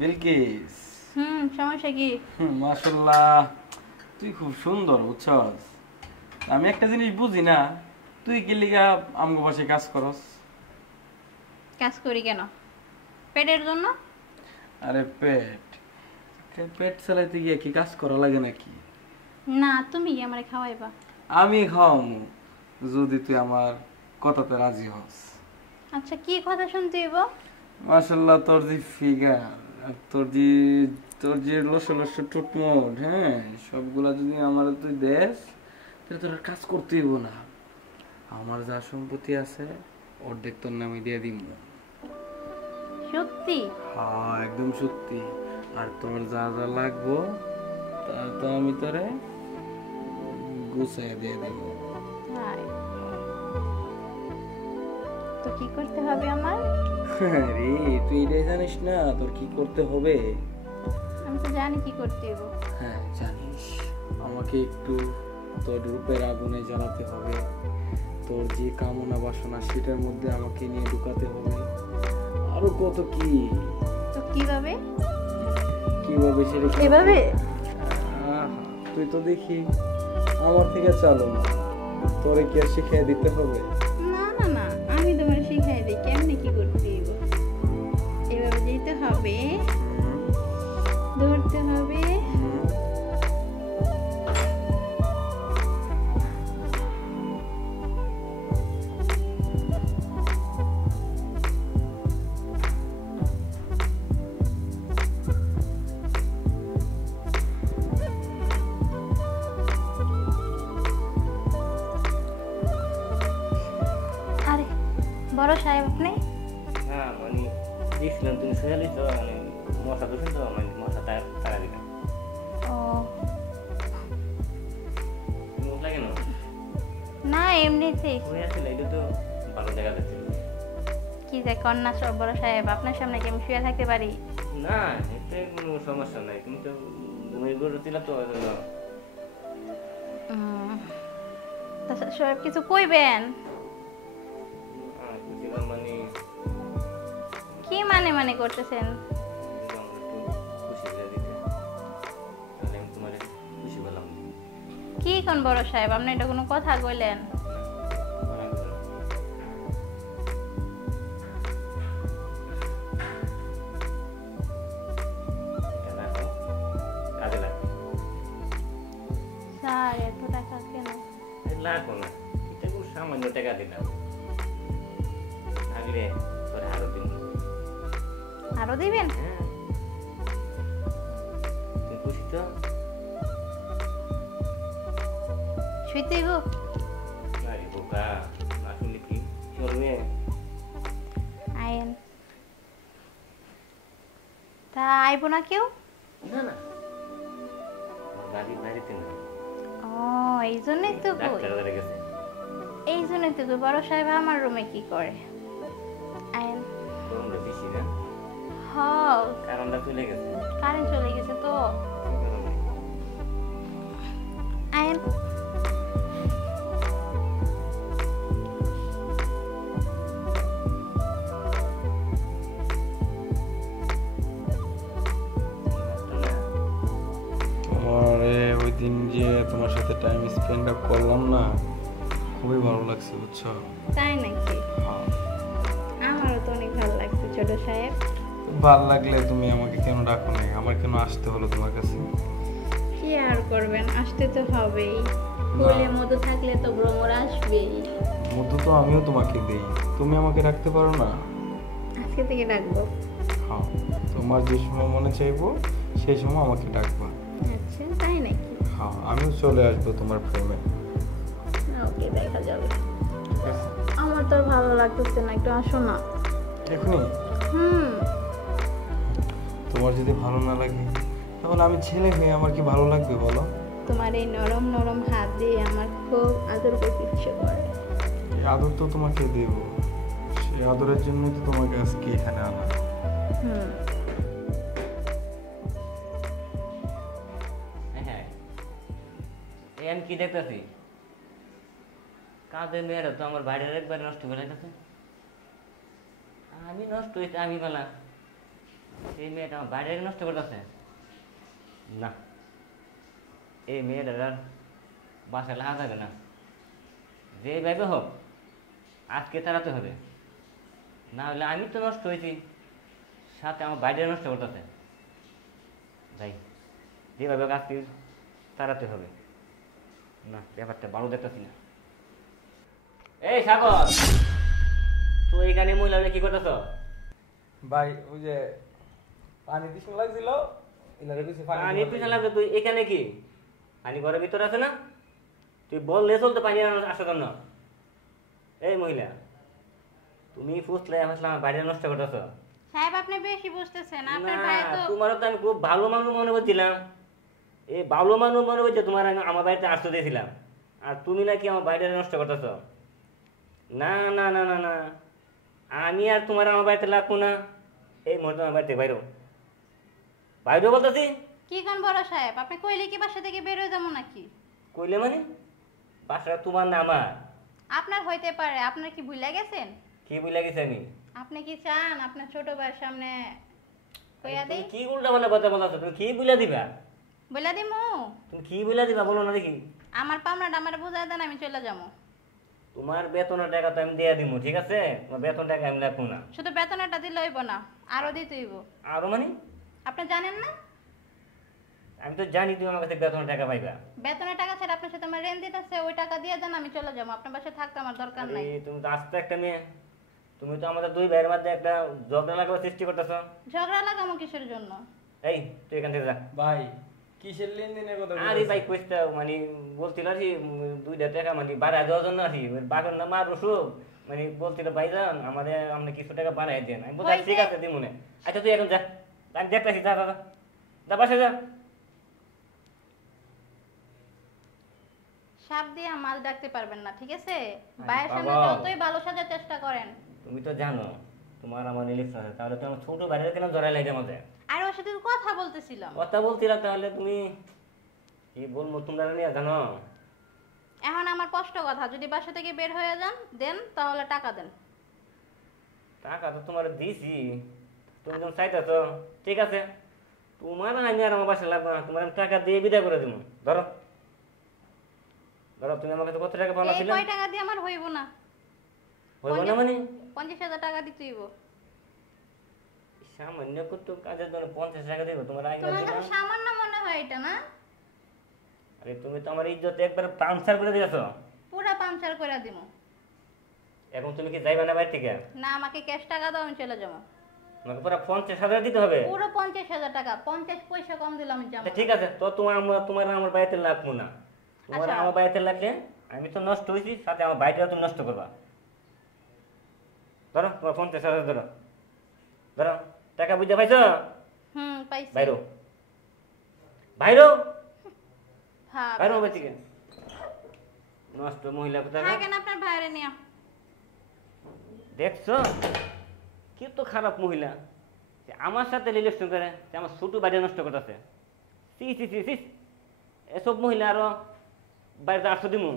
বিলকিস। সমস্যা কি? মাশাআল্লাহ, তুই খুব সুন্দর বুঝছস। আমি একটা জিনিস বুঝি না, তুই কি লিগা আমগো পাশে কাজ করস? কাজ করি কেন? পেটের জন্য। আরে পেট পেট চালাইতে গিয়ে কি কাজ করা লাগে নাকি? না, তুমি আমারে খাওয়াইবা। আমি খাওয়ামু যদি তুই আমার কথাতে রাজি হস। আচ্ছা, কি কথা শুনতে হইব? মাশাআল্লাহ, তোর যে ফিগার আর তোর যে লসে লসে টুটমোট, হ্যাঁ, সবগুলা যদি আমার তুই দেস তাহলে তোর আর কাজ করতে হইব না। আমার যা সম্পত্তি আছে অর্ধেক তোর নামে দিয়ে দিব। সত্যি? হ্যাঁ, একদম সত্যি। আর তোর যা যা লাগবো তা তো আমি তোরে গুছাই দিয়ে দিব। হাই, তো কি করতে হবে আমার? রে, তুই এটাই জানিস না তোর কি করতে হবে? আমি তো জানি কি করতে হইব। হ্যাঁ জানিস, আমাকে একটু তোর রূপের আগুনে জ্বালাতে হবে। তোর যে কামনা বাসনা সেটার মধ্যে আমাকে নিয়ে ঢুকাতে হবে। আরো কত কি। তো কিভাবে? কিভাবে সেটা এভাবে? তুই তো দেখি আমার থেকে চালো না, তোরে কি আর শিখিয়ে দিতে হবে? না না না, আমি তোমার শিখাই দিই কেমনে কি করতে হইব। এভাবে যেতে হবে, ধরতে হবে। আরে বড় সাহেব আপনি? হ্যাঁ মানে দেখছিলাম তুমি সোজালি তো মানে মশা দোষণ তো মানে মশা তারা দিলাম। ও মুখ লাগে না? না, এমনিতেই। হয়ে আসছিল, এটা তো ভালো দেখা যাচ্ছে। কি যে কন্যা সব বড় সাহেব, আপনার সামনে কি আমি শুয়ে থাকতে পারি? না, এতে কোনো সমস্যা নাই, তুমি তো ঘুমিয়ে পড়েছিল তো ওই জন্য। তা সব কিছু কইবেন? বুঝলাম মানে কি মানে মানে করতেছেন? খুশি করে দিতে, তাহলে আমি তোমার খুশি বললাম। কি কোন বড় সাহেব, আপনি এটা কোনো কথা কইলেন? স্যার এত টাকা কেন? লাগবো না, এটা খুব সামান্য টাকা দিলাম, থাকলে তোর আরো দিন। আরো দিবেন? হ্যাঁ, তুই খুশি তো? শুইতে গো। আরে বোকা, আসলে কি চলবে? আইন তা আইব না কেউ? না না, বাড়িতে না, ও এই জন্যই তো কই, ডাক্তার ধরে গেছে। এই জন্যই তো কই বড় সাহেব আমার রুমে কি করে। আইন। গরমটা বেশি না? হ, কারণটা চলে গেছে। কারেন্ট চলে গেছে তো। আইন। ওই দিন যে তোমার সাথে টাইম স্পেন্ড করলাম না, খুবই ভালো লাগছে বুঝছো। তাই নাকি? আমারও তো অনেক ভালো লাগছে ছোট সাহেব। ভাল লাগলে তুমি আমাকে কেন ডাকো নাই? আমার কেন আসতে হলো তোমার কাছে? কি আর করবেন, আসতে তো হবেই। ফুলে মধু থাকলে তো ভ্রমর আসবেই। মধু তো আমিও তোমাকে দেই, তুমি আমাকে রাখতে পারো না? আজকে থেকে ডাকবো। হ্যাঁ, তোমার যে সময় মনে চাইবো সেই সময় আমাকে ডাকবা। আচ্ছা তাই নাকি? হ্যাঁ, আমিও চলে আসবো তোমার প্রেমে। ওকে, দেখা যাবে। ঠিক আছে? আমার তো আর ভালো লাগতেছে না, একটু আসো না। এখনই? হুম। তোমার যদি ভালো না লাগে তাহলে আমি ছেলে হয়ে আমার কি ভালো লাগবে বলো? তোমার এই নরম নরম হাত দিয়ে আমার খুব আদর করতে ইচ্ছে করে। এই আদর তো তোমাকে দেব, সেই আদরের জন্যই তো তোমাকে আজকে এখানে আনা। হুম। হ্যাঁ, এই আমি কি দেখতেছি, কাজের মেয়েরা তো আমার বাড়ির একবার নষ্ট করে গেছে। আমি নষ্ট হয়েছে, আমি বলা এই মেয়েটা আমার বাইরে নষ্ট করতেছে না, এই মেয়েটার আর বাসায় লাগা যাবে না, যে ভাবে হোক আজকে তাড়াতে হবে, না হলে আমি তো নষ্ট হয়েছি, সাথে আমার বাইরে নষ্ট করতেছে। ভাই যেভাবে হোক আজকে তাড়াতে হবে, না ব্যাপারটা ভালো দেখতেছি না। এই সাগর, তো এইখানে মহিলা কি করতেছ? ভাই ওই যে পানি পিছনে লাগছিল, এনারে কিছু পানি পিছনে লাগবে, তুই এখানে কি পানি ঘরের ভিতরে আছে না? তুই বললে চলতে পানি আসার জন্য। এই মহিলা, তুমি ফুসলে আমার বাইরে নষ্ট করতেছ। সাহেব আপনি বেশি বুঝতেছেন, না, আপনার ভাই তো তোমারও তো আমি খুব ভালো মানুষ মনে করছিলাম, এই ভালো মানুষ মনে করছে তোমার আমি আমার বাড়িতে আসতে দিয়েছিলাম, আর তুমি নাকি আমার বাইরে নষ্ট করতেছ। না না না না না, আমি আর তোমার আমার বাড়িতে লাগবো না, এই মুহূর্তে আমার বাড়িতে বাইরো, বাইরো বলতেছি। কি কোন বড় সাহেব, আপনি কইলে কি বাসা থেকে বের হয়ে যাবো নাকি? কইলে মানে বাসা তোমার না আমার? আপনার হইতে পারে, আপনার কি ভুলে গেছেন? কি বুঝলা গেছি আমি? আপনি কি চান আপনার ছোট ভাইয়ের সামনে কইয়া তুমি দেই? কি উল্টা পাল্টা কথা বলছো? তুমি কি বুঝলা দিবা? বইলা দিমু? তুমি কি বুঝলা দিবা বলো না দেখি। আমার পাওনাটা আমার বুঝাই দেন, আমি চলে যাবো। তোমার বেতনের টাকা তো আমি দিয়ে দিব, ঠিক আছে? তোমার বেতন টাকা আমি রাখবো না। শুধু বেতনটা দিলে হইব না, আরো দিতে হইব। আরো মানে? আপনি জানেন না আমি তো জানি তুমি আমার কাছে বেতনের টাকা পাইবা। বেতনের টাকা ছাড়া আপনার সাথে আমার রেন্ট দিতেছে, ওই টাকা দিয়ে দেন, আমি চলে যাবো। আপনার বাসায় থাকতে আমার দরকার নাই। আরে তুমি তো আস্তে একটা মেয়ে, তুমি তো আমাদের দুই ভাইয়ের মধ্যে একটা ঝগড়া লাগাবার সৃষ্টি করতেছ। ঝগড়া লাগামো কিসের জন্য? এই তুই এখান থেকে যা। ভাই কিসের লেনদেনের কথা আরে ভাই কইস্তা মানে বলছিল আর কি, 2 টাকা মানে বাড়ায় দেওয়ার জন্য আর কি, বাঘের নাম আর অসুখ মানে বলছিল ভাইজান আমাদের আপনি কিছু টাকা বাড়াই দেন। আমি বলছি ঠিক আছে দিই মনে। আচ্ছা তুই এখন যা, আমি দেখতেছি, যা যা যা, যা বাসে যা। সাপ দিয়ে মাছ ডাকতে পারবেন না, ঠিক আছে? ভাইয়ের সামনে বাবা। যতই ভালো সাজার চেষ্টা করেন। তুমি তো জানো তোমার আমার ইলেকশন আছে, তাহলে তো আমার ছোট বাইরে কেন জড়াই লাগে আমাদের আর ওর সাথে তো কথা বলতেছিলাম। কথা বলছিলা, তাহলে তুমি কি বলবো তোমরা নিয়ে জানো? এখন আমার স্পষ্ট কথা, যদি বাসা থেকে বের হয়ে যান দেন, তাহলে টাকা দেন। টাকা তো তোমার দিছি, তুমি যখন চাইতেছ ঠিক আছে, তোমার আমি আর আমার বাসায় লাগবে না, তোমার আমি টাকা দিয়ে বিদায় করে দিব। ধরো ধরো, তুমি আমার কাছে কত টাকা পাওনা এই ছিল? কয় টাকা দিয়ে আমার হইব না। হইব না মানে 50,000 টাকা দিতে হইব। সামান্য কত কাজের জন্য 50 টাকা দেবো তোমার আগে? তোমার কাছে সামান্য মনে হয় এটা না? আরে তুমি তো আমার ইজ্জত একবার পাংচার করে দিয়েছো। পুরা পাংচার করে দিমু। এখন তুমি কি যাইবা না বাড়ি থেকে? না, আমাকে ক্যাশ টাকা দাও, আমি চলে যাবো। আমাকে পুরো 50,000 দিতে হবে? পুরো 50,000 টাকা, 50 পয়সা কম দিলাম আমি যাবো। আচ্ছা, ঠিক আছে, তো তোমার আমার বাড়িতে লাগবো না। তোমার আচ্ছা। আমার বাড়িতে লাগলে আমি তো নষ্ট হয়েছি, সাথে আমার বাড়িটাও তুমি নষ্ট করবা। ধরো তোমার 50,000 ধরো, ধরো টাকা বুঝতে পাইছো? পাইছি। বাইরো বাইরো হ্যাঁ, বাইরো হবে থেকে নষ্ট মহিলা কোথায়? থাকেন আপনার ভাইরে নিয়ে। দেখছো কি তো খারাপ মহিলা, যে আমার সাথে রিলেশন করে, যে আমার ছোট বাড়ি নষ্ট করতেছে। সি সি সি সি, এসব মহিলা আরো বাড়িতে আসতে দিমু।